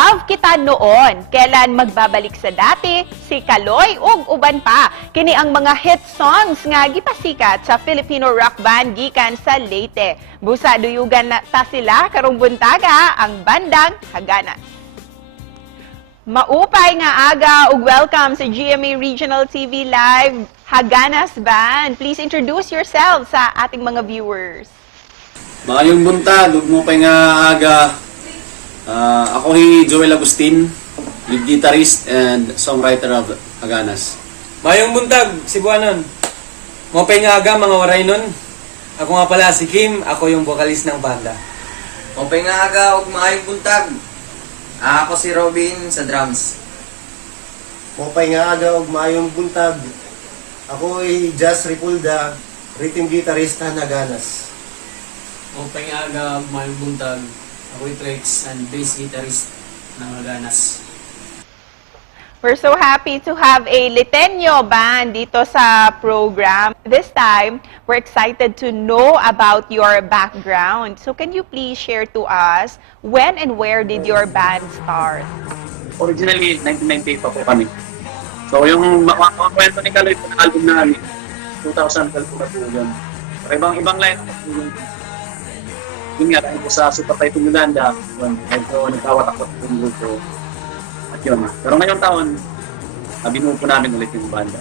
Love Kita Noon, Kailan Magbabalik sa Dati, Si Kaloy ug uban pa. Kini ang mga hit songs nga gipasikat sa Filipino rock band gikan sa Leyte. Busa duyugan na ta sila karong buntaga ang bandang Haganas. Maupay nga aga ug welcome sa GMA Regional TV Live Haganas Band. Please introduce yourself sa ating mga viewers. Maayong buntag, ug mo pay nga aga. Ako si Joel Agustin, lead guitarist and songwriter of Haganas. Mayong buntag, Cebuanon. Mopay nga aga, mga waray nun. Ako nga pala si Kim, ako yung vocalist ng banda. Mopay nga aga og maayong buntag. Ako si Robin sa drums. Mopay nga aga og maayong buntag. Ako ay Jazz Ripulda, rhythm guitarist ng Haganas. Mopay nga aga, mayong buntag. Ako'y Trex and bass guitarist ng Haganas. We're so happy to have a Liteño band dito sa program. This time, we're excited to know about your background. So can you please share to us when and where did your band start? Originally, 1998 pa po kami. So yung kwento ni Kaloy po ng album namin, 2012 po na po yun. Ibang line po yun. Yun nga, dahil po sa Super Typhoon Yolanda, dahil po nagkawatak po yung grupo. At yun. Pero ngayong taon, binuo po namin ulit yung banda.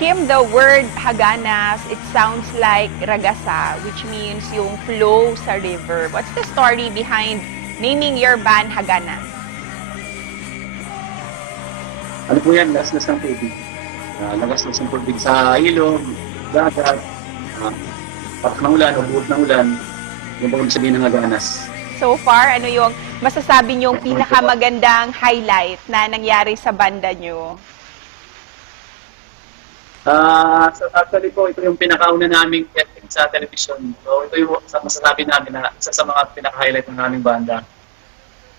Kim, the word Haganas, it sounds like ragasa, which means yung flow sa river. What's the story behind naming your band Haganas? Ano po yan? Lagas ng tubig. Lagas ng tubig sa ilog, dagat, patak ng ulan o buhok ng ulan. Yung bang sabihin ng Haganas. So far, ano yung masasabi niyong pinakamagandang highlight na nangyari sa banda niyo? So actually po, ito yung pinakauna naming getting sa television. So ito yung masasabi namin na isa sa mga pinaka-highlight ng aming banda.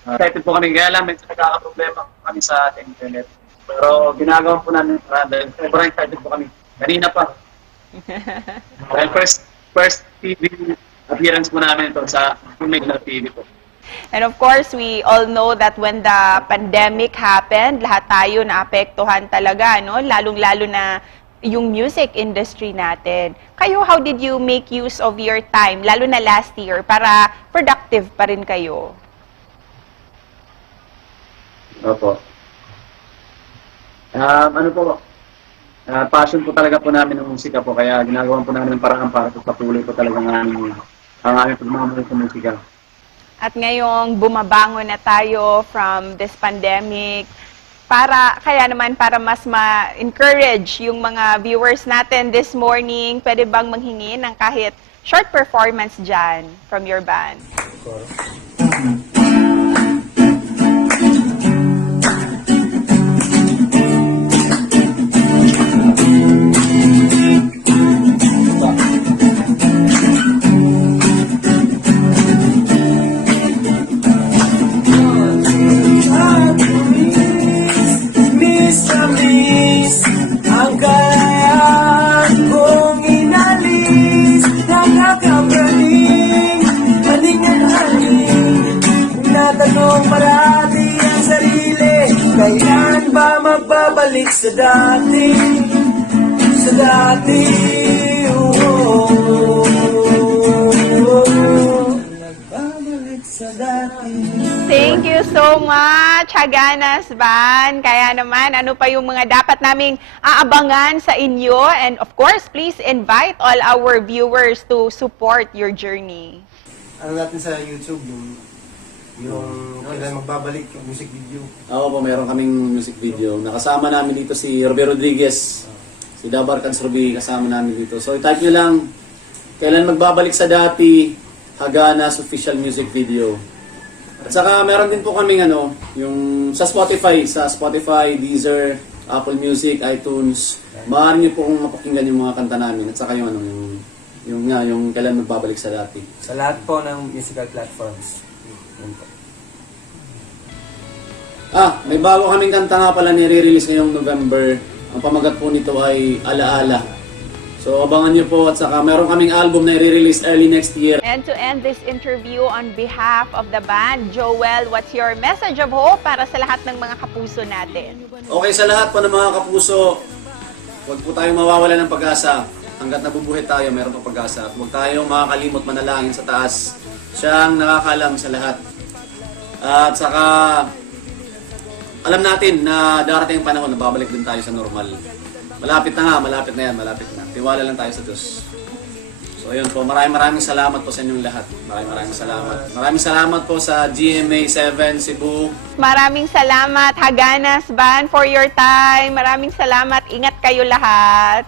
Excited po kami, kaya lang medyo nagkakaproblema kami sa internet. Pero ginagawa po namin, dahil sobrang excited po kami. Kanina pa. Dahil first TV appearance po namin ito sa Regional TV po. And of course, we all know that when the pandemic happened, lahat tayo naapektuhan talaga, no? Lalong-lalo na yung music industry natin. Kayo, how did you make use of your time, lalo na last year, para productive pa rin kayo? Opo. Passion po talaga po namin ng musika po, kaya ginagawa po namin ng paraan para patuloy po talaga ang aming pagmamahal sa musika. At ngayong bumabangon na tayo from this pandemic, kaya naman para mas ma-encourage yung mga viewers natin this morning, pwede bang manghingi ng kahit short performance dyan from your band? Kailan ba magbabalik sa dati? Sa dati, nagbabalik sa dati. Thank you so much, Haganas Band. Kaya naman, ano pa yung mga dapat naming aabangan sa inyo? And of course, please invite all our viewers to support your journey. Ano natin sa YouTube, yung kailan magbabalik yung music video. Oo po, meron kaming music video. Nakasama namin dito si Robby Rodriguez, si Dabar Kansrobi, kasama namin dito. So i-type nyo lang, kailan magbabalik sa dati, Haganas official music video. At saka meron din po kaming yung sa Spotify, Deezer, Apple Music, iTunes. Maaari nyo po kung mapakinggan yung mga kanta namin. At saka yung kailan magbabalik sa dati. Sa lahat po ng musical platforms. Yun po. May bago kaming kanta nga pala nire-release ngayong November. Ang pamagat po nito ay Alaala. So abangan nyo po at saka meron kaming album na i-release early next year. And to end this interview on behalf of the band, Joel, what's your message of hope para sa lahat ng mga kapuso natin? Okay sa lahat po ng mga kapuso, huwag po tayong mawawala ng pag-asa. Hanggat nabubuhay tayo, meron pang pag-asa. At huwag tayong makakalimot manalangin sa taas. Siyang nakakalam sa lahat. At saka, alam natin na darating ang panahon na babalik din tayo sa normal. Malapit na nga, malapit na yan, malapit na. Tiwala lang tayo sa Diyos. So ayun po, maraming salamat po sa inyong lahat. Maraming salamat. Maraming salamat po sa GMA 7 Cebu. Maraming salamat, Haganas Band, for your time. Maraming salamat. Ingat kayo lahat.